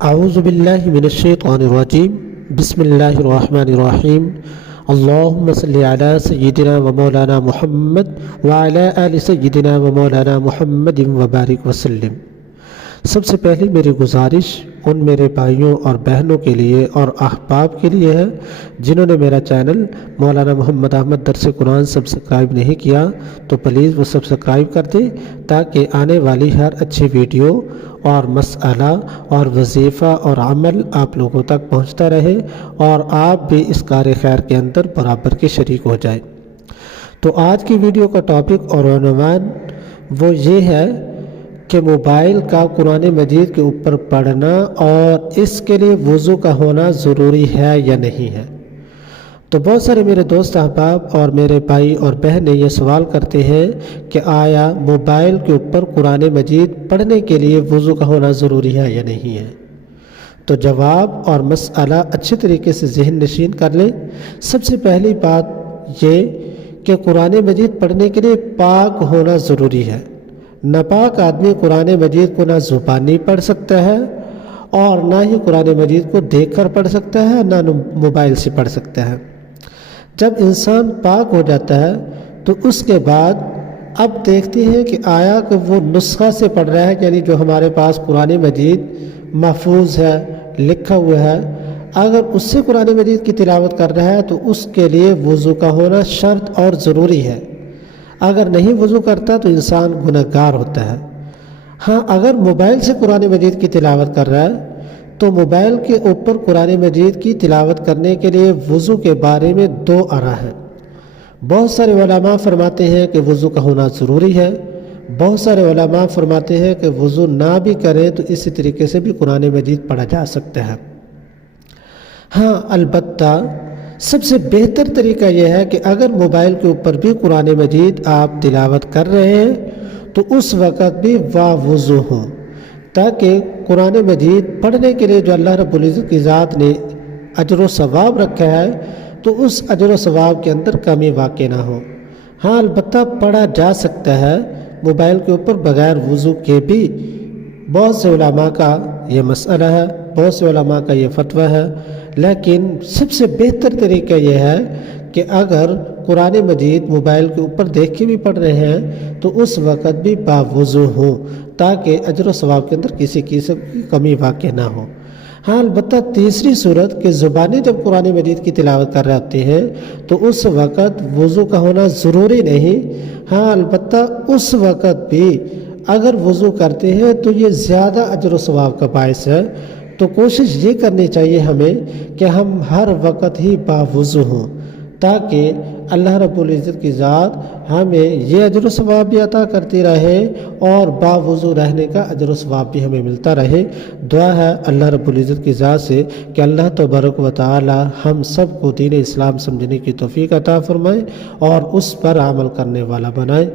اعوذ باللہ من الشیطان الرجیم بسم اللہ الرحمن الرحیم اللہم صلی علی سیدنا و مولانا محمد وعلی آل سیدنا و مولانا محمد وبارک وسلم۔ سب سے پہلی میری گزارش ان میرے بھائیوں اور بہنوں کے لیے اور احباب کے لیے ہے جنہوں نے میرا چینل مولانا محمد احمد درس قرآن سبسکرائب نہیں کیا تو پلیز وہ سبسکرائب کر دیں تاکہ آنے والی ہر اچھی ویڈیو اور مسئلہ اور وظیفہ اور عمل آپ لوگوں تک پہنچتا رہے اور آپ بھی اس کار خیر کے اندر برابر کے شریک ہو جائے۔ تو آج کی ویڈیو کا ٹاپک اور عنوان وہ یہ ہے کہ موبائل کا قرآن مجید کے اوپر پڑھنا اور اس کے لیے وضو کا ہونا ضروری ہے یا نہیں ہے۔ تو بہت سارے میرے دوست احباب اور میرے بھائی اور بہنیں یہ سوال کرتے ہیں کہ آیا موبائل کے اوپر قرآن مجید پڑھنے کے لیے وضو کا ہونا ضروری ہے یا نہیں ہے؟ تو جواب اور مسئلہ اچھے طریقے سے ذہن نشین کر لیں۔ سب سے پہلی بات یہ کہ قرآن مجید پڑھنے کے لیے پاک ہونا ضروری ہے۔ ناپاک آدمی قرآن مجید کو نہ زبانی پڑھ سکتا ہے اور نہ ہی قرآن مجید کو دیکھ کر پڑھ سکتا ہے، نہ موبائل سے پڑھ سکتا ہے۔ جب انسان پاک ہو جاتا ہے تو اس کے بعد اب دیکھتے ہیں کہ آیا کہ وہ نسخہ سے پڑھ رہا ہے، یعنی جو ہمارے پاس قرآن مجید محفوظ ہے، لکھا ہوا ہے، اگر اس سے قرآن مجید کی تلاوت کر رہا ہے تو اس کے لیے وضو کا ہونا شرط اور ضروری ہے۔ اگر نہیں وضو کرتا تو انسان گنہگار ہوتا ہے۔ ہاں، اگر موبائل سے قرآن مجید کی تلاوت کر رہا ہے تو موبائل کے اوپر قرآن مجید کی تلاوت کرنے کے لیے وضو کے بارے میں دو آراء ہیں۔ بہت سارے علماء فرماتے ہیں کہ وضو کا ہونا ضروری ہے، بہت سارے علماء فرماتے ہیں کہ وضو نہ بھی کریں تو اسی طریقے سے بھی قرآن مجید پڑھا جا سکتا ہے۔ ہاں، البتہ سب سے بہتر طریقہ یہ ہے کہ اگر موبائل کے اوپر بھی قرآن مجید آپ تلاوت کر رہے ہیں تو اس وقت بھی وضو ہوں، تاکہ قرآن مجید پڑھنے کے لیے جو اللہ رب العزت کی ذات نے اجر و ثواب رکھا ہے تو اس اجر و ثواب کے اندر کمی واقع نہ ہو۔ ہاں، البتہ پڑھا جا سکتا ہے موبائل کے اوپر بغیر وضو کے بھی۔ بہت سے علماء کا یہ مسئلہ ہے، بہت سے علماء کا یہ فتویٰ ہے، لیکن سب سے بہتر طریقہ یہ ہے کہ اگر قرآن مجید موبائل کے اوپر دیکھ کے بھی پڑھ رہے ہیں تو اس وقت بھی باوضو ہوں، تاکہ اجر و ثواب کے اندر کسی قسم کی کمی واقع نہ ہو۔ ہاں، البتہ تیسری صورت کہ زبانی جب قرآن مجید کی تلاوت کر رہے ہوتے ہیں تو اس وقت وضو کا ہونا ضروری نہیں۔ ہاں، البتہ اس وقت بھی اگر وضو کرتے ہیں تو یہ زیادہ اجر و ثواب کا باعث ہے۔ تو کوشش یہ کرنی چاہیے ہمیں کہ ہم ہر وقت ہی باوضو ہوں، تاکہ اللہ رب العزت کی ذات ہمیں یہ اجر و ثواب بھی عطا کرتی رہے اور باوضو رہنے کا اجر و ثواب بھی ہمیں ملتا رہے۔ دعا ہے اللہ رب العزت کی ذات سے کہ اللہ تبارک و تعالی ہم سب کو دین اسلام سمجھنے کی توفیق عطا فرمائے اور اس پر عمل کرنے والا بنائے۔